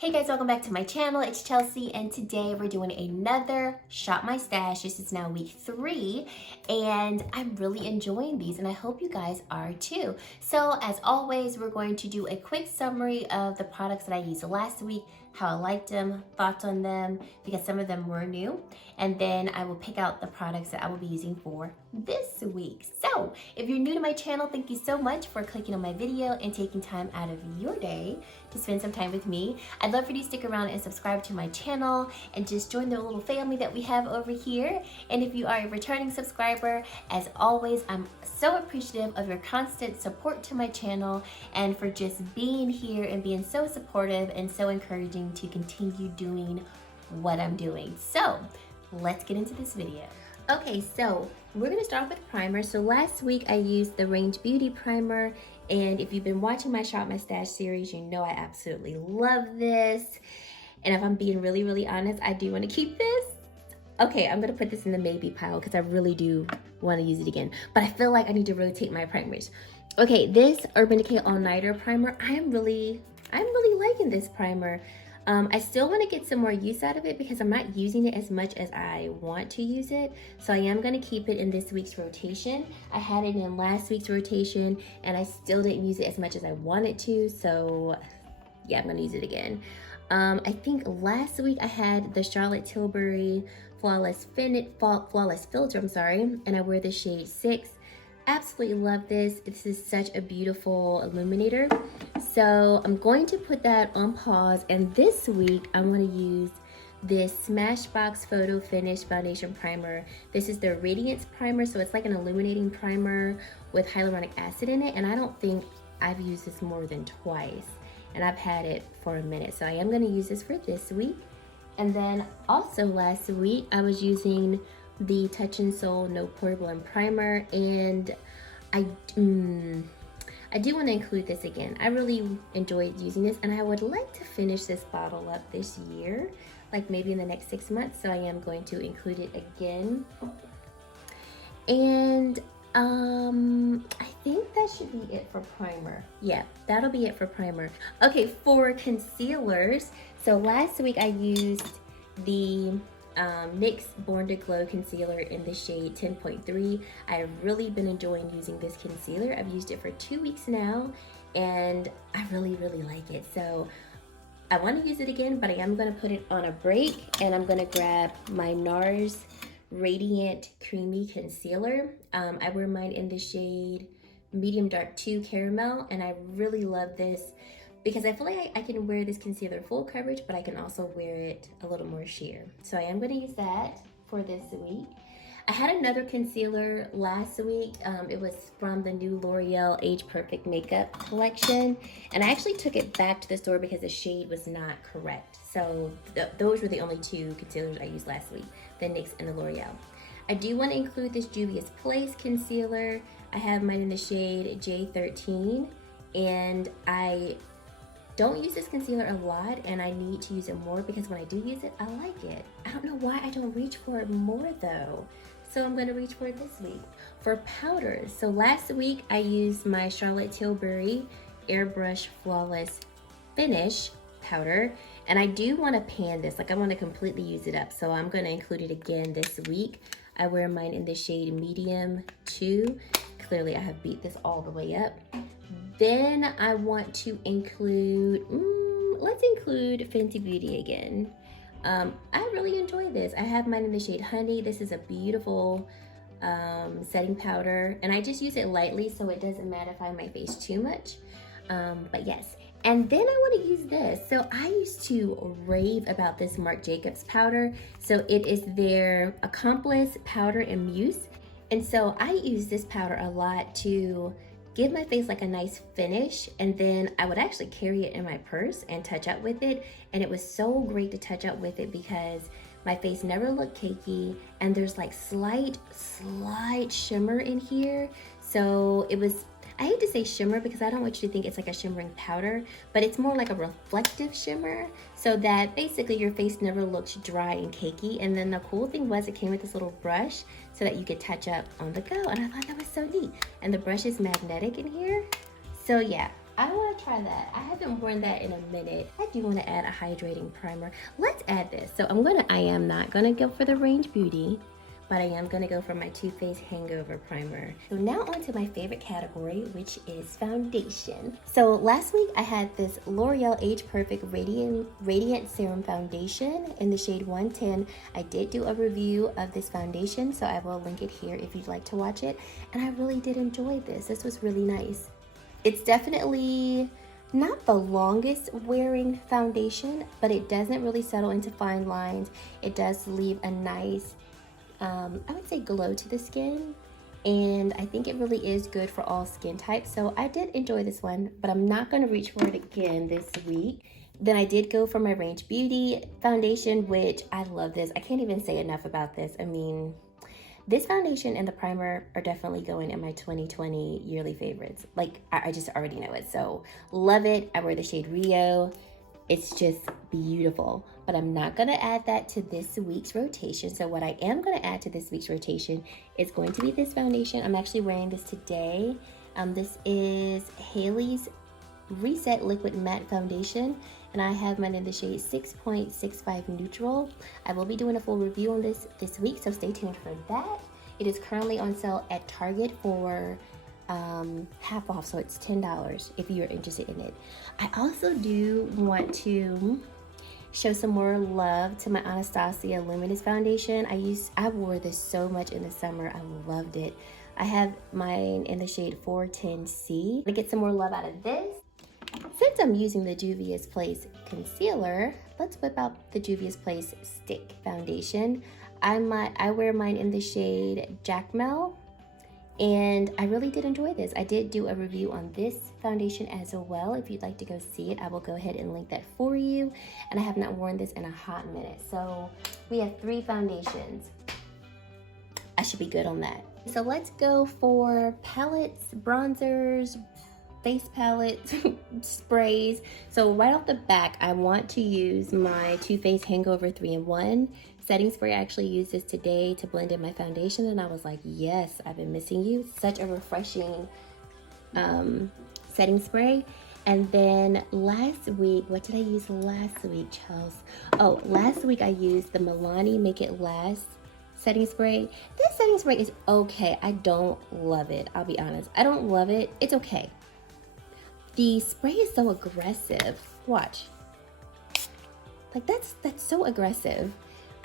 Hey guys, welcome back to my channel. It's Chelsea and today we're doing another Shop My Stash. This is now week 3 and I'm really enjoying these and I hope you guys are too. So as always, we're going to do a quick summary of the products that I used last week, how I liked them, thoughts on them, because some of them were new. And then I will pick out the products that I will be using for this week. So if you're new to my channel, thank you so much for clicking on my video and taking time out of your day to spend some time with me. I'd love for you to stick around and subscribe to my channel and just join the little family that we have over here. And if you are a returning subscriber, as always, I'm so appreciative of your constant support to my channel and for just being here and being so supportive and so encouraging to continue doing what I'm doing. So let's get into this video. Okay, so we're gonna start with primer. So last week I used the Range Beauty primer, and if you've been watching my Shop My Stash series, you know I absolutely love this. And if I'm being really honest, I do want to keep this. Okay, I'm gonna put this in the maybe pile because I really do want to use it again, but I feel like I need to rotate my primers. Okay, this Urban Decay All Nighter primer, I'm really liking this primer. I still want to get some more use out of it because I'm not using it as much as I want to use it. So I am going to keep it in this week's rotation. I had it in last week's rotation and I still didn't use it as much as I wanted to. So yeah, I'm going to use it again. I think last week I had the Charlotte Tilbury Flawless Filter, and I wear the shade 6. Absolutely love this. This is such a beautiful illuminator. So I'm going to put that on pause, and this week I'm going to use this Smashbox Photo Finish Foundation Primer. This is the Radiance Primer, so it's like an illuminating primer with hyaluronic acid in it, and I don't think I've used this more than twice, and I've had it for a minute, so I am going to use this for this week. And then also last week I was using the Touch in Soul No Pore Blend Primer, and I do want to include this again. I really enjoyed using this, and I would like to finish this bottle up this year, like maybe in the next 6 months, so I am going to include it again. And I think that should be it for primer. Yeah, that'll be it for primer. Okay, for concealers, so last week I used the NYX Born to Glow concealer in the shade 10.3. I've really been enjoying using this concealer. I've used it for 2 weeks now and I really like it. So I want to use it again, but I am going to put it on a break, and I'm going to grab my NARS Radiant Creamy Concealer. I wear mine in the shade Medium Dark 2 Caramel, and I really love this because I feel like I can wear this concealer full coverage, but I can also wear it a little more sheer. So I am going to use that for this week. I had another concealer last week. It was from the new L'Oreal Age Perfect Makeup collection, and I actually took it back to the store because the shade was not correct. So those were the only 2 concealers I used last week, the NYX and the L'Oreal. I do want to include this Juvia's Place concealer. I have mine in the shade J13, and I don't use this concealer a lot, and I need to use it more because when I do use it, I like it. I don't know why I don't reach for it more though. So I'm gonna reach for it this week. For powders, so last week I used my Charlotte Tilbury Airbrush Flawless Finish powder, and I do want to pan this, like I want to completely use it up, so I'm gonna include it again this week. I wear mine in the shade Medium 2. Clearly I have beat this all the way up. Then I want to include, let's include Fenty Beauty again. I really enjoy this. I have mine in the shade Honey. This is a beautiful setting powder, and I just use it lightly so it doesn't mattify my face too much. But yes, and then I want to use this. So I used to rave about this Marc Jacobs powder. So it is their Accomplice Powder and Mousse. And so I use this powder a lot to give my face like a nice finish, and then I would actually carry it in my purse and touch up with it, and it was so great to touch up with it because my face never looked cakey, and there's like slight shimmer in here. So it was, I hate to say shimmer because I don't want you to think it's like a shimmering powder, but it's more like a reflective shimmer, so that basically your face never looks dry and cakey. And then the cool thing was it came with this little brush so that you could touch up on the go, and I thought that was so neat. And the brush is magnetic in here. So yeah, I want to try that. I haven't worn that in a minute. I do want to add a hydrating primer. Let's add this. So I am not gonna go for the Range Beauty, but I am gonna go for my Too Faced Hangover Primer. So now on to my favorite category, which is foundation. So last week I had this L'Oreal Age Perfect Radiant Serum Foundation in the shade 110. I did do a review of this foundation, so I will link it here if you'd like to watch it. And I really did enjoy this. This was really nice. It's definitely not the longest wearing foundation, but it doesn't really settle into fine lines. It does leave a nice, I would say, glow to the skin, and I think it really is good for all skin types. So I did enjoy this one, but I'm not going to reach for it again this week. Then I did go for my Range Beauty foundation, which I love this. I can't even say enough about this. I mean, this foundation and the primer are definitely going in my 2020 yearly favorites. Like, I just already know it. So love it. I wear the shade Rio. It's just beautiful, but I'm not gonna add that to this week's rotation. So what I am gonna add to this week's rotation is going to be this foundation. I'm actually wearing this today. This is Haley's Reset Liquid Matte Foundation, and I have mine in the shade 6.65 Neutral. I will be doing a full review on this week, so stay tuned for that. It is currently on sale at Target for half off, so it's $10 if you're interested in it. I also do want to show some more love to my Anastasia Luminous Foundation. I wore this so much in the summer. I loved it. I have mine in the shade 410C. To get some more love out of this, since I'm using the Juvia's Place concealer, let's whip out the Juvia's Place stick foundation. I wear mine in the shade Jacmel, and I really did enjoy this. I did do a review on this foundation as well. If you'd like to go see it, I will go ahead and link that for you. And I have not worn this in a hot minute. So we have 3 foundations. I should be good on that. So let's go for palettes, bronzers, face palettes, sprays. So right off the back, I want to use my Too Faced Hangover 3-in-1 setting spray. I actually used this today to blend in my foundation, and I was like, yes, I've been missing you. Such a refreshing setting spray. And then last week, what did I use last week, Chelsea? Oh, last week I used the Milani Make It Last setting spray. This setting spray is okay. I don't love it. I'll be honest. I don't love it. It's okay. The spray is so aggressive. Watch. Like, that's so aggressive.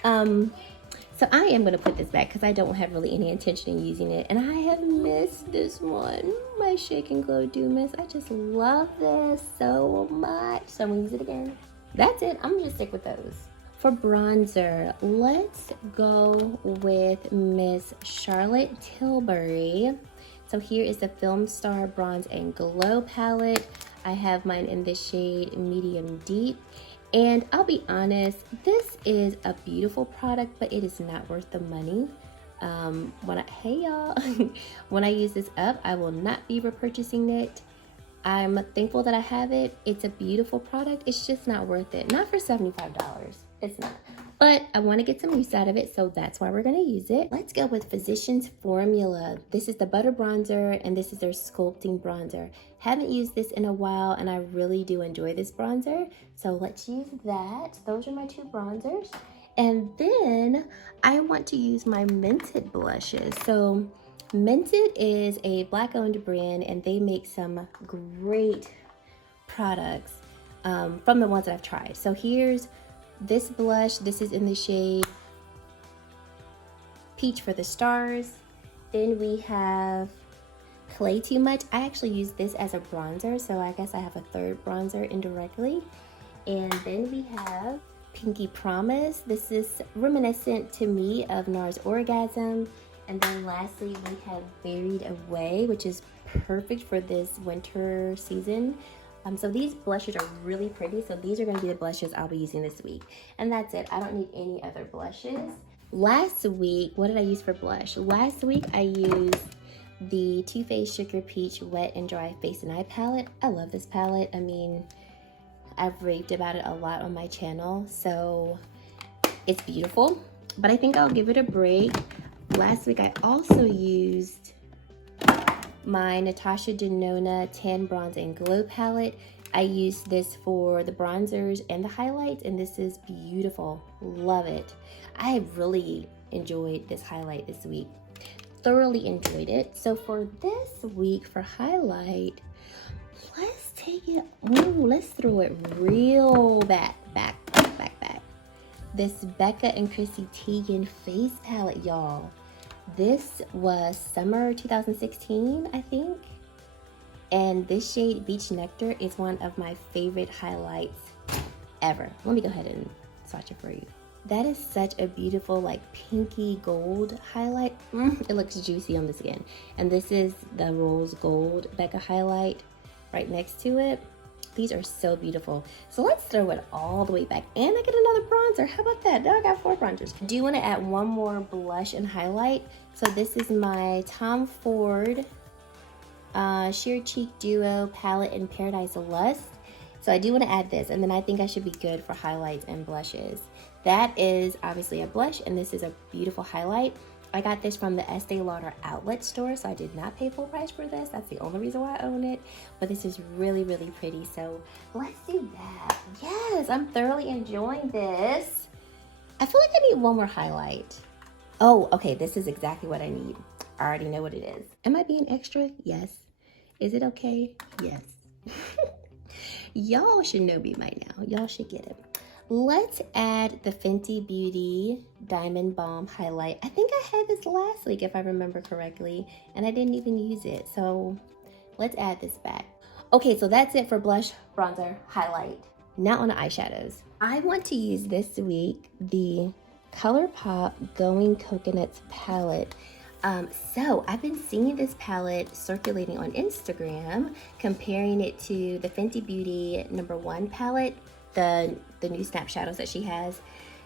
So I am going to put this back because I don't have really any intention in using it. And I have missed this one. My Shake and Glow Dew Mist. I just love this so much. So I'm going to use it again. That's it. I'm going to stick with those. For bronzer, let's go with Miss Charlotte Tilbury. So here is the Film Star Bronze and Glow palette. I have mine in the shade Medium Deep. And I'll be honest, this is a beautiful product, but it is not worth the money. Hey y'all, when I use this up, I will not be repurchasing it. I'm thankful that I have it. It's a beautiful product. It's just not worth it. Not for $75. It's not. But I want to get some use out of it, so that's why we're going to use it. Let's go with Physicians Formula. This is the Butter Bronzer, and this is their Sculpting Bronzer. Haven't used this in a while, and I really do enjoy this bronzer. So let's use that. Those are my 2 bronzers. And then I want to use my Mented blushes. So Mented is a Black-owned brand, and they make some great products from the ones that I've tried. So here's this blush. This is in the shade Peach for the Stars. Then we have Play Too Much. I actually use this as a bronzer, so I guess I have a 3rd bronzer indirectly. And then we have Pinky Promise. This is reminiscent to me of NARS Orgasm. And then lastly, we have Buried Away, which is perfect for this winter season. So these blushes are really pretty. So these are going to be the blushes I'll be using this week. And that's it. I don't need any other blushes. Last week, what did I use for blush? Last week, I used the Too Faced Sugar Peach Wet and Dry Face and Eye Palette. I love this palette. I mean, I've raved about it a lot on my channel. So it's beautiful. But I think I'll give it a break. Last week, I also used my Natasha Denona Tan Bronze and Glow palette. I used this for the bronzers and the highlights, and this is beautiful. Love it. I really enjoyed this highlight this week. Thoroughly enjoyed it. So for this week, for highlight, let's take it, let's throw it real back. This Becca and Chrissy Teigen face palette, y'all. This was summer 2016, I think. And this shade, Beach Nectar, is one of my favorite highlights ever. Let me go ahead and swatch it for you. That is such a beautiful, like, pinky gold highlight. It looks juicy on the skin. And this is the rose gold Becca highlight right next to it. These are so beautiful. So let's throw it all the way back. And I get another bronzer. How about that? Now I got 4 bronzers. I do want to add one more blush and highlight. So this is my Tom Ford Sheer Cheek Duo palette in Paradise Lust. So I do want to add this, and then I think I should be good for highlights and blushes. That is obviously a blush, and this is a beautiful highlight. I got this from the Estee Lauder outlet store, so I did not pay full price for this. That's the only reason why I own it. But this is really, really pretty. So let's do that. Yes, I'm thoroughly enjoying this. I feel like I need one more highlight. Oh, okay, this is exactly what I need. I already know what it is. Am I being extra? Yes. Is it okay? Yes. Y'all should know me by now. Y'all should get it. Let's add the Fenty Beauty Diamond Balm highlight. I think I had this last week if I remember correctly, and I didn't even use it. So let's add this back. Okay, so that's it for blush, bronzer, highlight. Now on the eyeshadows. I want to use this week the ColourPop Going Coconuts palette. So I've been seeing this palette circulating on Instagram, comparing it to the Fenty Beauty #1 palette, the new Snap Shadows that she has.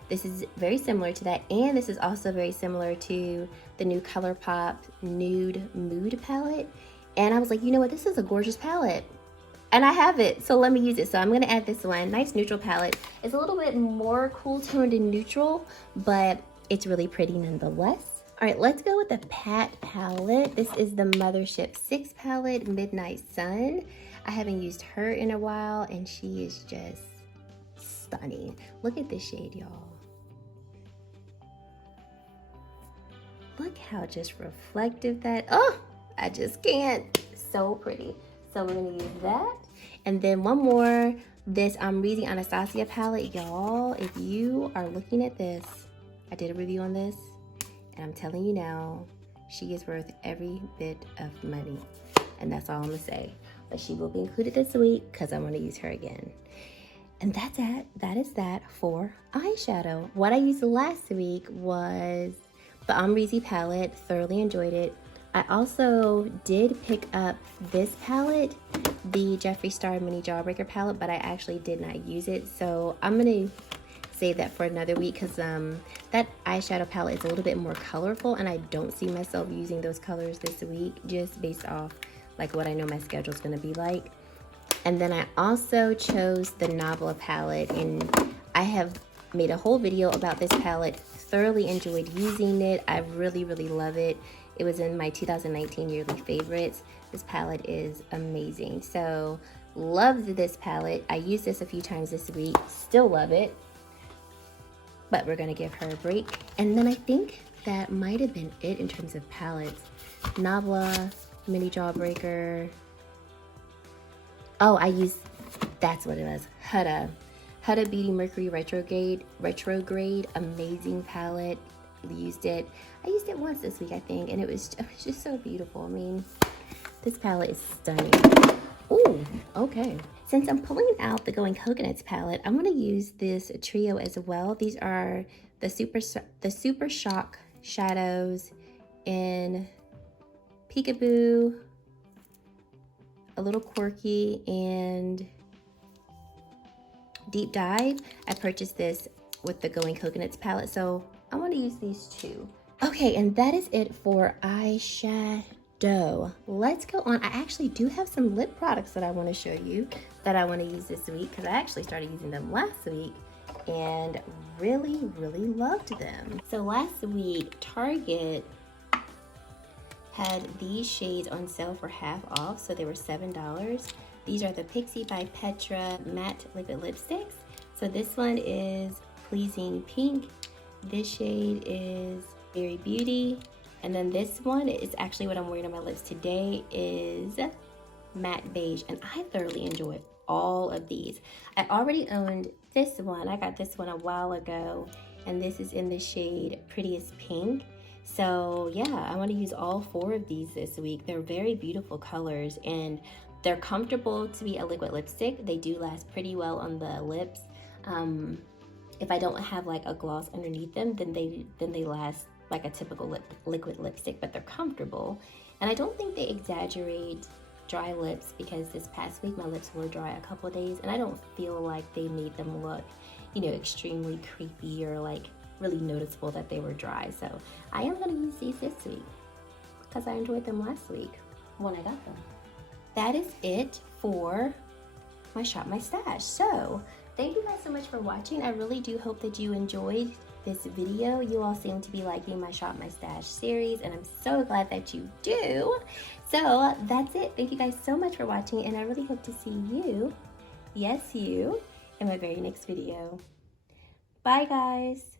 This is very similar to that, and this is also very similar to the new ColourPop Nude Mood palette. And I was like, you know what, this is a gorgeous palette. And I have it, so let me use it. So I'm gonna add this one. Nice neutral palette. It's a little bit more cool toned and neutral, but it's really pretty nonetheless. All right, let's go with the Pat palette. This is the Mothership 6 palette, Midnight Sun. I haven't used her in a while, and she is just stunning. Look at this shade, y'all. Look how just reflective that, oh, I just can't. So pretty. So we're gonna use that. And then one more, this Amrezy Anastasia palette. Y'all, if you are looking at this, I did a review on this, and I'm telling you now, she is worth every bit of money. And that's all I'm gonna say. But she will be included this week because I wanna use her again. And that's it. That is that for eyeshadow. What I used last week was the Amrezy palette. Thoroughly enjoyed it. I also did pick up this palette, the Jeffree Star Mini Jawbreaker palette, but I actually did not use it. So I'm gonna save that for another week because that eyeshadow palette is a little bit more colorful, and I don't see myself using those colors this week just based off like what I know my schedule is gonna be like. And then I also chose the Nabla palette, and I have made a whole video about this palette. Thoroughly enjoyed using it. I really, really love it. It was in my 2019 yearly favorites. This palette is amazing. So loved this palette. I used this a few times this week. Still love it. But we're gonna give her a break. And then I think that might have been it in terms of palettes. Nabla, Mini Jawbreaker. Oh, I used, that's what it was, Huda Beauty Mercury Retrograde, amazing palette. Used it. I used it once this week, I think, and it was just so beautiful. I mean, this palette is stunning. Ooh, okay. Since I'm pulling out the Going Coconuts palette, I'm gonna use this trio as well. These are the Super Shock shadows in Peekaboo, a little quirky, and Deep Dive. I purchased this with the Going Coconuts palette, so I want to use these two. Okay, and that is it for eyeshadow. Let's go on. I actually do have some lip products that I want to show you that I want to use this week because I actually started using them last week and really, really loved them. So last week, Target had these shades on sale for half off, so they were $7. These are the Pixie by Petra matte liquid lipsticks. So this one is Pleasing Pink. This shade is Berry Beauty. And then this one is actually what I'm wearing on my lips today, is Matte Beige. And I thoroughly enjoyed all of these. I already owned this one. I got this one a while ago. And this is in the shade Prettiest Pink. So yeah, I want to use all 4 of these this week. They're very beautiful colors and they're comfortable to be a liquid lipstick. They do last pretty well on the lips. If I don't have like a gloss underneath them, then they last like a typical liquid lipstick, but they're comfortable. And I don't think they exaggerate dry lips, because this past week my lips were dry a couple days and I don't feel like they made them look, you know, extremely creepy or like really noticeable that they were dry. So I am going to use these this week because I enjoyed them last week when I got them. That is it for my Shop My Stash. So thank you guys so much for watching. I really do hope that you enjoyed this video. You all seem to be liking my Shop My Stash series, and I'm so glad that you do. So that's it. Thank you guys so much for watching, and I really hope to see you, yes you, in my very next video. Bye guys.